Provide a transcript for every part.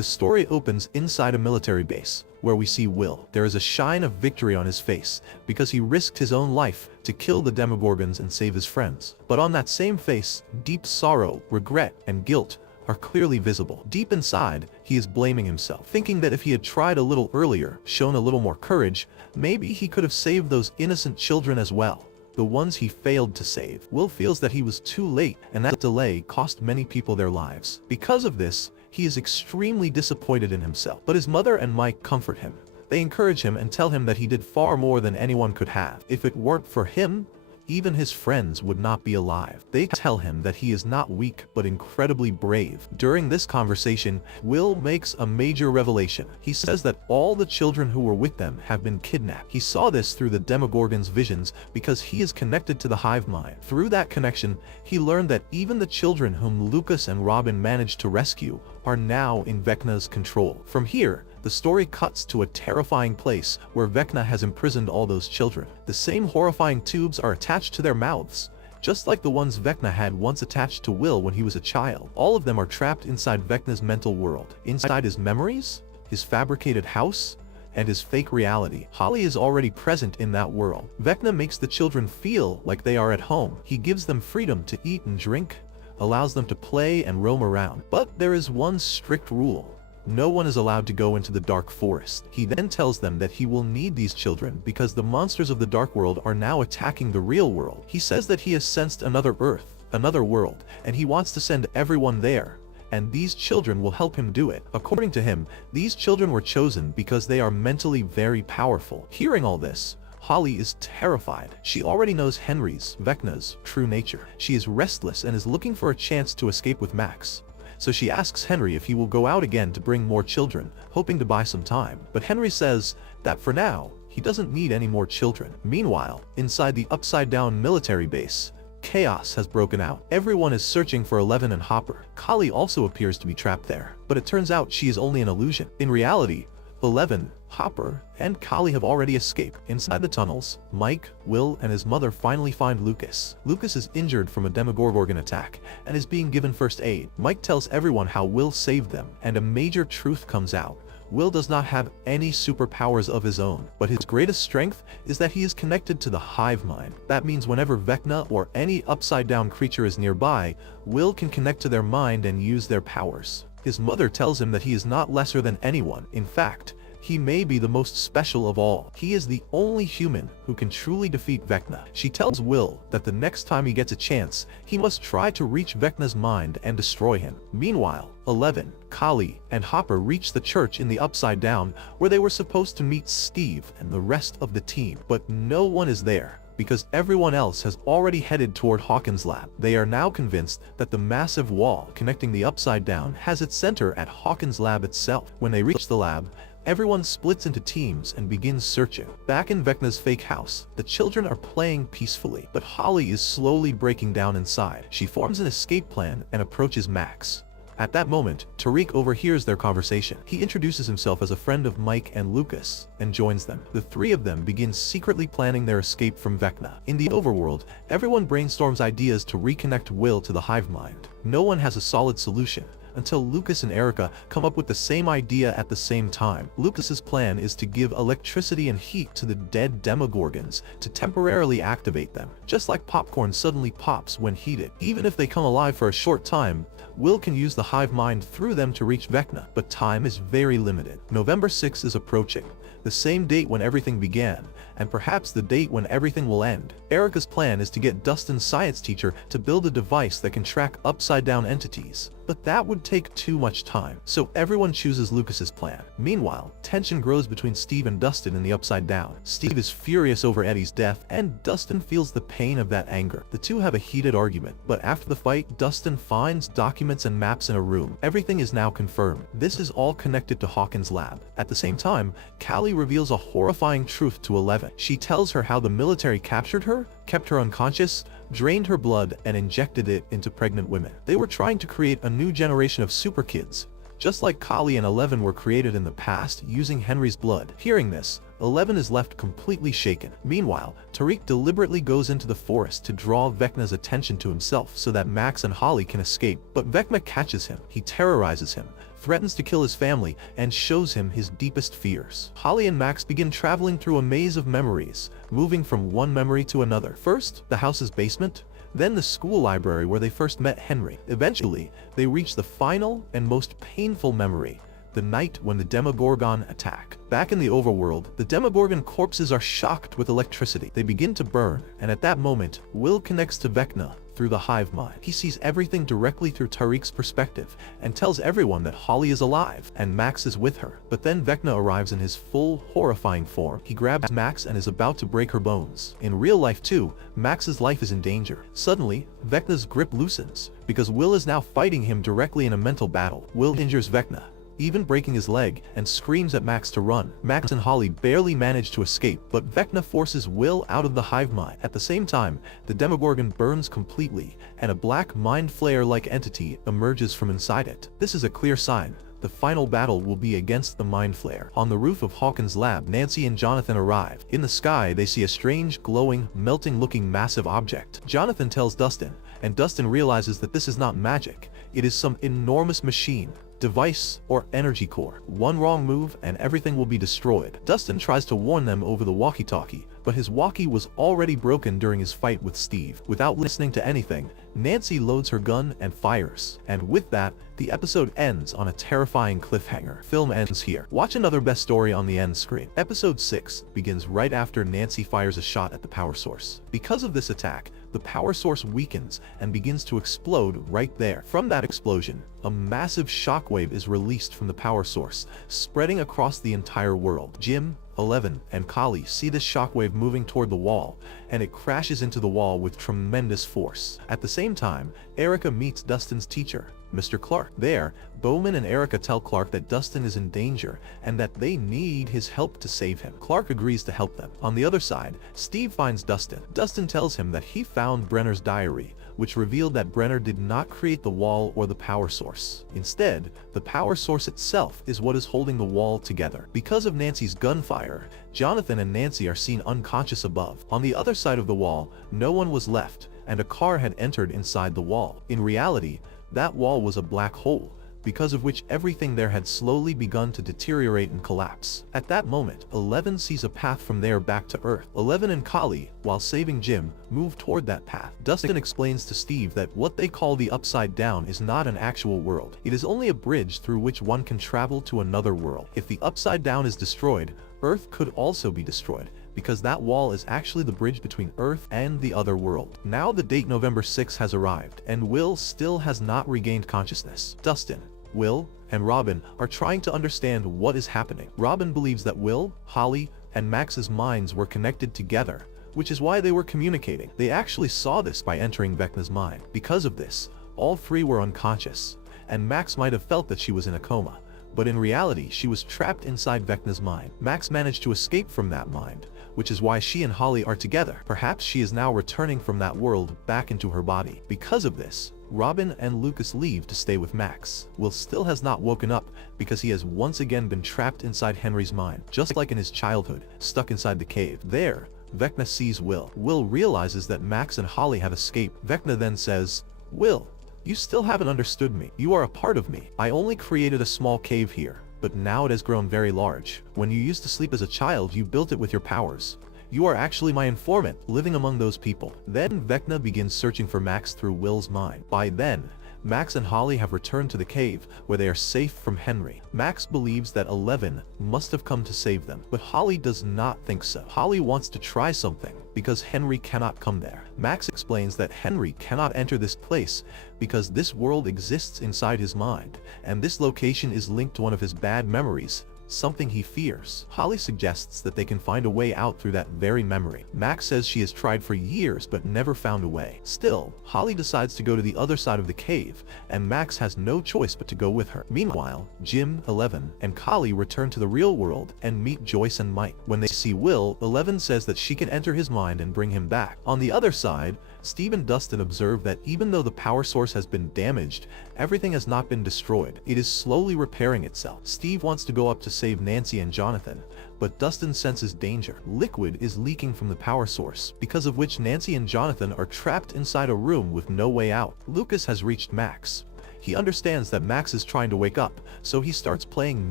The story opens inside a military base, where we see Will. There is a shine of victory on his face, because he risked his own life to kill the Demogorgons and save his friends. But on that same face, deep sorrow, regret, and guilt are clearly visible. Deep inside, he is blaming himself, thinking that if he had tried a little earlier, shown a little more courage, maybe he could have saved those innocent children as well, the ones he failed to save. Will feels that he was too late, and that delay cost many people their lives. Because of this, he is extremely disappointed in himself. But his mother and Mike comfort him. They encourage him and tell him that he did far more than anyone could have. If it weren't for him, even his friends would not be alive. They tell him that he is not weak, but incredibly brave. During this conversation, Will makes a major revelation. He says that all the children who were with them have been kidnapped. He saw this through the Demogorgon's visions because he is connected to the hive mind. Through that connection, he learned that even the children whom Lucas and Robin managed to rescue are now in Vecna's control. From here, the story cuts to a terrifying place where Vecna has imprisoned all those children. The same horrifying tubes are attached to their mouths, just like the ones Vecna had once attached to Will when he was a child. All of them are trapped inside Vecna's mental world, inside his memories, his fabricated house, and his fake reality. Holly is already present in that world. Vecna makes the children feel like they are at home. He gives them freedom to eat and drink, allows them to play and roam around. But there is one strict rule. No one is allowed to go into the dark forest. He then tells them that he will need these children because the monsters of the dark world are now attacking the real world. He says that he has sensed another Earth, another world, and he wants to send everyone there, and these children will help him do it. According to him, these children were chosen because they are mentally very powerful. Hearing all this, Holly is terrified. She already knows Henry's, Vecna's, true nature. She is restless and is looking for a chance to escape with Max. So she asks Henry if he will go out again to bring more children, hoping to buy some time. But Henry says that for now, he doesn't need any more children. Meanwhile, inside the upside-down military base, chaos has broken out. Everyone is searching for Eleven and Hopper. Kali also appears to be trapped there, but it turns out she is only an illusion. In reality, Eleven, Hopper, and Kali have already escaped. Inside the tunnels, Mike, Will, and his mother finally find Lucas. Lucas is injured from a Demogorgon attack and is being given first aid. Mike tells everyone how Will saved them, and a major truth comes out. Will does not have any superpowers of his own, but his greatest strength is that he is connected to the hive mind. That means whenever Vecna or any upside-down creature is nearby, Will can connect to their mind and use their powers. His mother tells him that he is not lesser than anyone. In fact, he may be the most special of all. He is the only human who can truly defeat Vecna. She tells Will that the next time he gets a chance, he must try to reach Vecna's mind and destroy him. Meanwhile, Eleven, Kali, and Hopper reach the church in the Upside Down where they were supposed to meet Steve and the rest of the team. But no one is there, because everyone else has already headed toward Hawkins' lab. They are now convinced that the massive wall connecting the Upside Down has its center at Hawkins' lab itself. When they reach the lab, everyone splits into teams and begins searching. Back in Vecna's fake house, the children are playing peacefully, but Holly is slowly breaking down inside. She forms an escape plan and approaches Max. At that moment, Tariq overhears their conversation. He introduces himself as a friend of Mike and Lucas and joins them. The three of them begin secretly planning their escape from Vecna. In the overworld, everyone brainstorms ideas to reconnect Will to the hive mind. No one has a solid solution, until Lucas and Erica come up with the same idea at the same time. Lucas's plan is to give electricity and heat to the dead Demogorgons to temporarily activate them, just like popcorn suddenly pops when heated. Even if they come alive for a short time, Will can use the hive mind through them to reach Vecna, but time is very limited. November 6th is approaching, the same date when everything began, and perhaps the date when everything will end. Erica's plan is to get Dustin's science teacher to build a device that can track upside-down entities, but that would take too much time, so everyone chooses Lucas's plan. Meanwhile, tension grows between Steve and Dustin in the Upside Down. Steve is furious over Eddie's death, and Dustin feels the pain of that anger. The two have a heated argument, but after the fight, Dustin finds documents and maps in a room. Everything is now confirmed. This is all connected to Hawkins' lab. At the same time, Kali reveals a horrifying truth to Eleven. She tells her how the military captured her, kept her unconscious, drained her blood, and injected it into pregnant women. They were trying to create a new generation of super kids, just like Kali and Eleven were created in the past using Henry's blood. Hearing this, Eleven is left completely shaken. Meanwhile, Tariq deliberately goes into the forest to draw Vecna's attention to himself so that Max and Holly can escape, but Vecna catches him. He terrorizes him, threatens to kill his family, and shows him his deepest fears. Holly and Max begin traveling through a maze of memories, moving from one memory to another. First, the house's basement, then the school library where they first met Henry. Eventually, they reach the final and most painful memory, the night when the Demogorgon attack. Back in the overworld, the Demogorgon corpses are shocked with electricity. They begin to burn, and at that moment, Will connects to Vecna through the hive mind. He sees everything directly through Tariq's perspective and tells everyone that Holly is alive and Max is with her. But then Vecna arrives in his full, horrifying form. He grabs Max and is about to break her bones. In real life too, Max's life is in danger. Suddenly, Vecna's grip loosens because Will is now fighting him directly in a mental battle. Will injures Vecna, even breaking his leg, and screams at Max to run. Max and Holly barely manage to escape, but Vecna forces Will out of the hive mind. At the same time, the Demogorgon burns completely, and a black mind flayer-like entity emerges from inside it. This is a clear sign the final battle will be against the Mind Flayer. On the roof of Hawkins' lab, Nancy and Jonathan arrive. In the sky, they see a strange, glowing, melting-looking massive object. Jonathan tells Dustin, and Dustin realizes that this is not magic. It is some enormous machine, device, or energy core. One wrong move and everything will be destroyed. Dustin tries to warn them over the walkie-talkie, but his walkie was already broken during his fight with Steve. Without listening to anything, Nancy loads her gun and fires. And with that, the episode ends on a terrifying cliffhanger. Film ends here. Watch another best story on the end screen. Episode 6 begins right after Nancy fires a shot at the power source. Because of this attack, the power source weakens and begins to explode right there. From that explosion, a massive shockwave is released from the power source, spreading across the entire world. Jim, Eleven, and Kali see this shockwave moving toward the wall, and it crashes into the wall with tremendous force. At the same time, Erica meets Dustin's teacher, Mr. Clark. There, Bowman and Erica tell Clark that Dustin is in danger and that they need his help to save him. Clark agrees to help them. On the other side, Steve finds Dustin. Dustin tells him that he found Brenner's diary, which revealed that Brenner did not create the wall or the power source. Instead, the power source itself is what is holding the wall together. Because of Nancy's gunfire, Jonathan and Nancy are seen unconscious above. On the other side of the wall, no one was left, and a car had entered inside the wall. In reality, that wall was a black hole, because of which everything there had slowly begun to deteriorate and collapse. At that moment, Eleven sees a path from there back to Earth. Eleven and Kali, while saving Jim, move toward that path. Dustin explains to Steve that what they call the Upside Down is not an actual world. It is only a bridge through which one can travel to another world. If the Upside Down is destroyed, Earth could also be destroyed, because that wall is actually the bridge between Earth and the other world. Now the date November 6 has arrived, and Will still has not regained consciousness. Dustin, Will, and Robin are trying to understand what is happening. Robin believes that Will, Holly, and Max's minds were connected together, which is why they were communicating. They actually saw this by entering Vecna's mind. Because of this, all three were unconscious, and Max might have felt that she was in a coma, but in reality she was trapped inside Vecna's mind. Max managed to escape from that mind, which is why she and Holly are together. Perhaps she is now returning from that world back into her body. Because of this, Robin and Lucas leave to stay with Max. Will still has not woken up because he has once again been trapped inside Henry's mind, just like in his childhood, stuck inside the cave. There, Vecna sees Will. Will realizes that Max and Holly have escaped. Vecna then says, "Will, you still haven't understood me. You are a part of me. I only created a small cave here, but now it has grown very large. When you used to sleep as a child, you built it with your powers. You are actually my informant, living among those people." Then Vecna begins searching for Max through Will's mind. By then, Max and Holly have returned to the cave, where they are safe from Henry. Max believes that Eleven must have come to save them, but Holly does not think so. Holly wants to try something, because Henry cannot come there. Max explains that Henry cannot enter this place because this world exists inside his mind, and this location is linked to one of his bad memories, something he fears. Holly suggests that they can find a way out through that very memory. Max says she has tried for years but never found a way. Still, Holly decides to go to the other side of the cave, and Max has no choice but to go with her. Meanwhile, Jim, Eleven, and Kali return to the real world and meet Joyce and Mike. When they see Will, Eleven says that she can enter his mind and bring him back. On the other side, Steve and Dustin observe that even though the power source has been damaged, everything has not been destroyed. It is slowly repairing itself. Steve wants to go up to save Nancy and Jonathan, but Dustin senses danger. Liquid is leaking from the power source, because of which Nancy and Jonathan are trapped inside a room with no way out. Lucas has reached Max. He understands that Max is trying to wake up, so he starts playing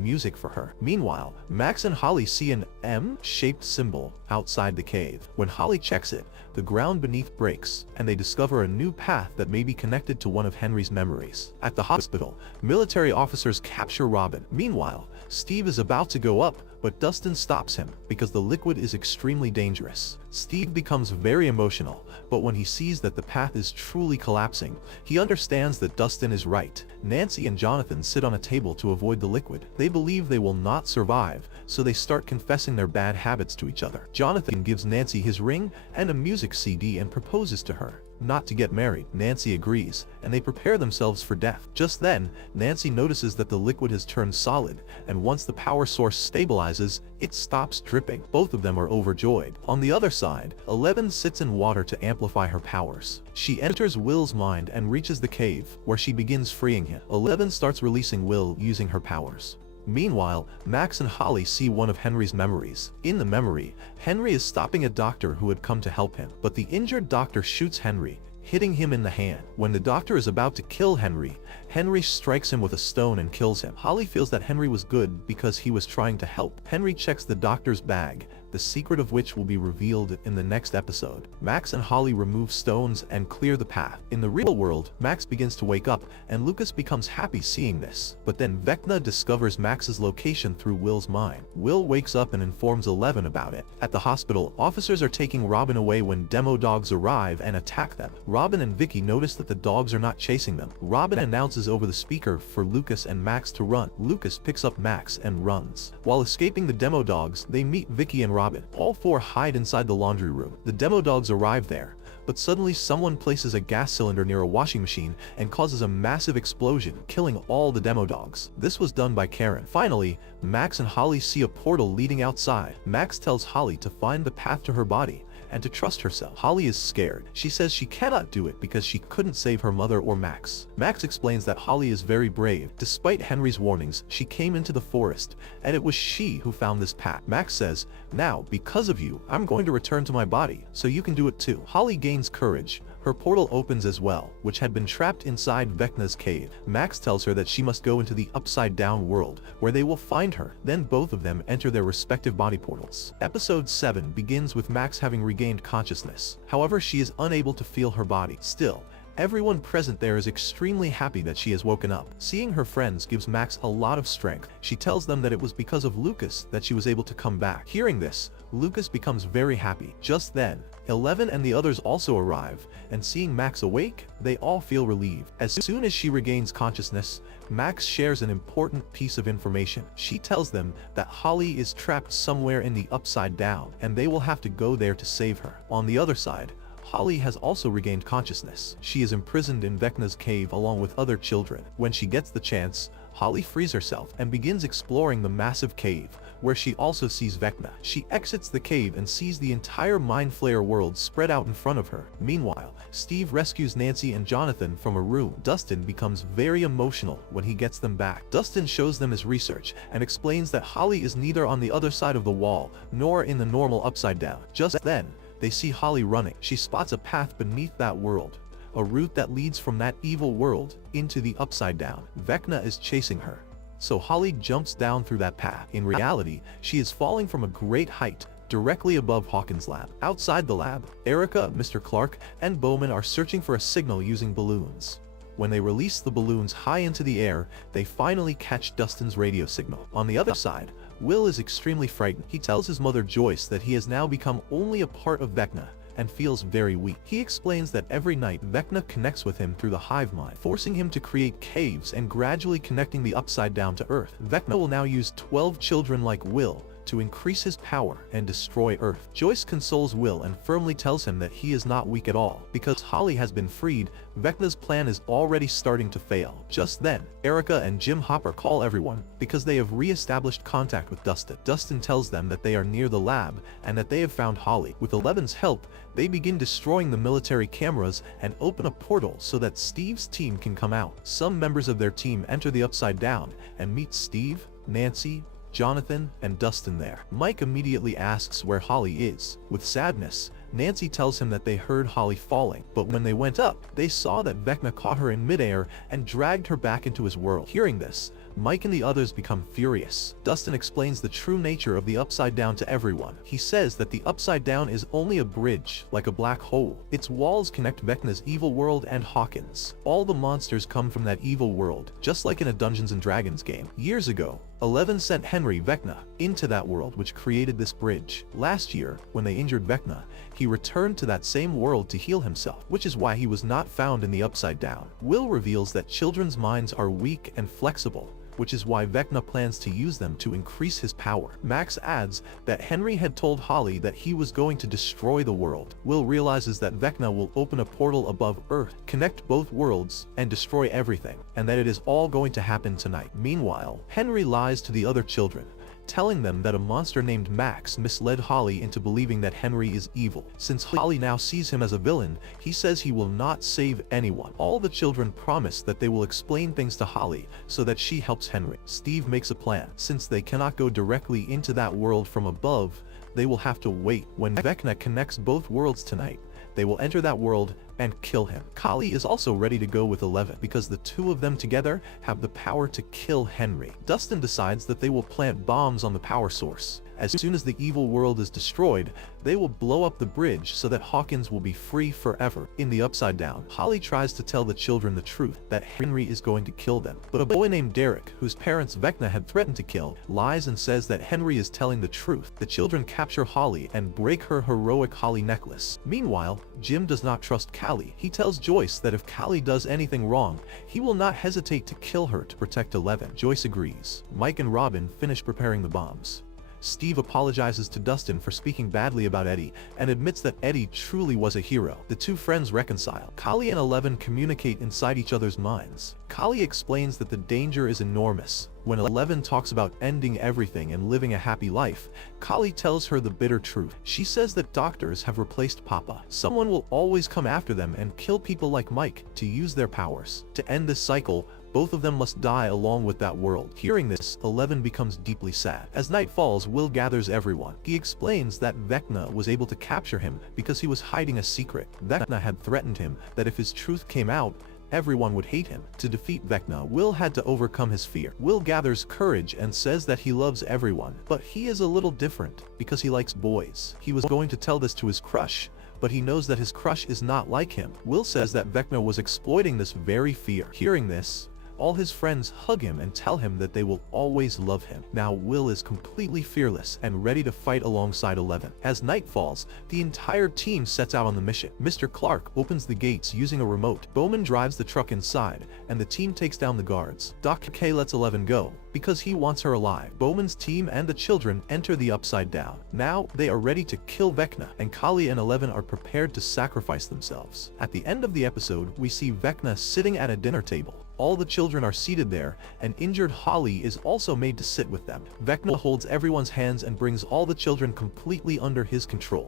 music for her. Meanwhile, Max and Holly see an M-shaped symbol outside the cave. When Holly checks it, the ground beneath breaks, and they discover a new path that may be connected to one of Henry's memories. At the hospital, military officers capture Robin. Meanwhile, Steve is about to go up, but Dustin stops him because the liquid is extremely dangerous. Steve becomes very emotional, but when he sees that the path is truly collapsing, he understands that Dustin is right. Nancy and Jonathan sit on a table to avoid the liquid. They believe they will not survive, so they start confessing their bad habits to each other. Jonathan gives Nancy his ring and a music CD and proposes to her not to get married. Nancy agrees, and they prepare themselves for death. Just then, Nancy notices that the liquid has turned solid, and once the power source stabilizes, it stops dripping. Both of them are overjoyed. On the other side, Eleven sits in water to amplify her powers. She enters Will's mind and reaches the cave, where she begins freeing him. Eleven starts releasing Will using her powers. Meanwhile, Max and Holly see one of Henry's memories. In the memory, Henry is stopping a doctor who had come to help him, but the injured doctor shoots Henry, hitting him in the hand. When the doctor is about to kill Henry, Henry strikes him with a stone and kills him. Holly feels that Henry was good because he was trying to help. Henry checks the doctor's bag, the secret of which will be revealed in the next episode. Max and Holly remove stones and clear the path. In the real world, Max begins to wake up, and Lucas becomes happy seeing this. But then Vecna discovers Max's location through Will's mind. Will wakes up and informs Eleven about it. At the hospital, officers are taking Robin away when demo dogs arrive and attack them. Robin and Vicky notice that the dogs are not chasing them. Robin announces over the speaker for Lucas and Max to run. Lucas picks up Max and runs. While escaping the demo dogs, they meet Vicky and Robin. All four hide inside the laundry room. The demo dogs arrive there, but suddenly someone places a gas cylinder near a washing machine and causes a massive explosion, killing all the demo dogs. This was done by Karen. Finally, Max and Holly see a portal leading outside. Max tells Holly to find the path to her body and to trust herself. Holly is scared. She says she cannot do it because she couldn't save her mother or Max. Max explains that Holly is very brave. Despite Henry's warnings, she came into the forest, and it was she who found this path. Max says, "Now, because of you, I'm going to return to my body, so you can do it too." Holly gains courage. Her portal opens as well, which had been trapped inside Vecna's cave. Max tells her that she must go into the upside-down world, where they will find her. Then both of them enter their respective body portals. Episode 7 begins with Max having regained consciousness. However, she is unable to feel her body. Still, everyone present there is extremely happy that she has woken up. Seeing her friends gives Max a lot of strength. She tells them that it was because of Lucas that she was able to come back. Hearing this, Lucas becomes very happy. Just then, Eleven and the others also arrive, and seeing Max awake, they all feel relieved. As soon as she regains consciousness, Max shares an important piece of information. She tells them that Holly is trapped somewhere in the Upside Down, and they will have to go there to save her. On the other side, Holly has also regained consciousness. She is imprisoned in Vecna's cave along with other children. When she gets the chance, Holly frees herself and begins exploring the massive cave, where she also sees Vecna. She exits the cave and sees the entire Mind Flayer world spread out in front of her. Meanwhile, Steve rescues Nancy and Jonathan from a room. Dustin becomes very emotional when he gets them back. Dustin shows them his research and explains that Holly is neither on the other side of the wall nor in the normal Upside Down. Just then, they see Holly running. She spots a path beneath that world, a route that leads from that evil world into the Upside Down. Vecna is chasing her, so Holly jumps down through that path. In reality, she is falling from a great height, directly above Hawkins' lab. Outside the lab, Erica, Mr. Clark, and Bowman are searching for a signal using balloons. When they release the balloons high into the air, they finally catch Dustin's radio signal. On the other side, Will is extremely frightened. He tells his mother Joyce that he has now become only a part of Vecna and feels very weak. He explains that every night Vecna connects with him through the hive mind, forcing him to create caves and gradually connecting the Upside Down to Earth. Vecna will now use 12 children like Will to increase his power and destroy Earth. Joyce consoles Will and firmly tells him that he is not weak at all. Because Holly has been freed, Vecna's plan is already starting to fail. Just then, Erica and Jim Hopper call everyone because they have re-established contact with Dustin. Dustin tells them that they are near the lab and that they have found Holly. With Eleven's help, they begin destroying the military cameras and open a portal so that Steve's team can come out. Some members of their team enter the Upside Down and meet Steve, Nancy, Jonathan, and Dustin there. Mike immediately asks where Holly is. With sadness, Nancy tells him that they heard Holly falling, but when they went up, they saw that Vecna caught her in midair and dragged her back into his world. Hearing this, Mike and the others become furious. Dustin explains the true nature of the Upside Down to everyone. He says that the Upside Down is only a bridge, like a black hole. Its walls connect Vecna's evil world and Hawkins. All the monsters come from that evil world, just like in a Dungeons & Dragons game. Years ago, Eleven sent Henry Vecna into that world, which created this bridge. Last year, when they injured Vecna, he returned to that same world to heal himself, which is why he was not found in the Upside Down. Will reveals that children's minds are weak and flexible, which is why Vecna plans to use them to increase his power. Max adds that Henry had told Holly that he was going to destroy the world. Will realizes that Vecna will open a portal above Earth, connect both worlds, and destroy everything, and that it is all going to happen tonight. Meanwhile, Henry lies to the other children, telling them that a monster named Max misled Holly into believing that Henry is evil. Since Holly now sees him as a villain, he says he will not save anyone. All the children promise that they will explain things to Holly so that she helps Henry. Steve makes a plan. Since they cannot go directly into that world from above, they will have to wait. When Vecna connects both worlds tonight, they will enter that world and kill him. Kali is also ready to go with Eleven because the two of them together have the power to kill Henry. Dustin decides that they will plant bombs on the power source. As soon as the evil world is destroyed, they will blow up the bridge so that Hawkins will be free forever. In the Upside Down, Holly tries to tell the children the truth, that Henry is going to kill them. But a boy named Derek, whose parents Vecna had threatened to kill, lies and says that Henry is telling the truth. The children capture Holly and break her heroic Holly necklace. Meanwhile, Jim does not trust Callie. He tells Joyce that if Callie does anything wrong, he will not hesitate to kill her to protect Eleven. Joyce agrees. Mike and Robin finish preparing the bombs. Steve apologizes to Dustin for speaking badly about Eddie and admits that Eddie truly was a hero. The two friends reconcile. Kali and Eleven communicate inside each other's minds. Kali explains that the danger is enormous. When Eleven talks about ending everything and living a happy life, Kali tells her the bitter truth. She says that doctors have replaced Papa. Someone will always come after them and kill people like Mike to use their powers. To end this cycle, both of them must die along with that world. Hearing this, Eleven becomes deeply sad. As night falls, Will gathers everyone. He explains that Vecna was able to capture him because he was hiding a secret. Vecna had threatened him that if his truth came out, everyone would hate him. To defeat Vecna, Will had to overcome his fear. Will gathers courage and says that he loves everyone, but he is a little different because he likes boys. He was going to tell this to his crush, but he knows that his crush is not like him. Will says that Vecna was exploiting this very fear. Hearing this, all his friends hug him and tell him that they will always love him. Now Will is completely fearless and ready to fight alongside Eleven. As night falls, the entire team sets out on the mission. Mr. Clark opens the gates using a remote. Bowman drives the truck inside, and the team takes down the guards. Dr. K lets Eleven go because he wants her alive. Bowman's team and the children enter the Upside Down. Now they are ready to kill Vecna, and Kali and Eleven are prepared to sacrifice themselves. At the end of the episode, we see Vecna sitting at a dinner table. All the children are seated there, and injured Holly is also made to sit with them. Vecna holds everyone's hands and brings all the children completely under his control.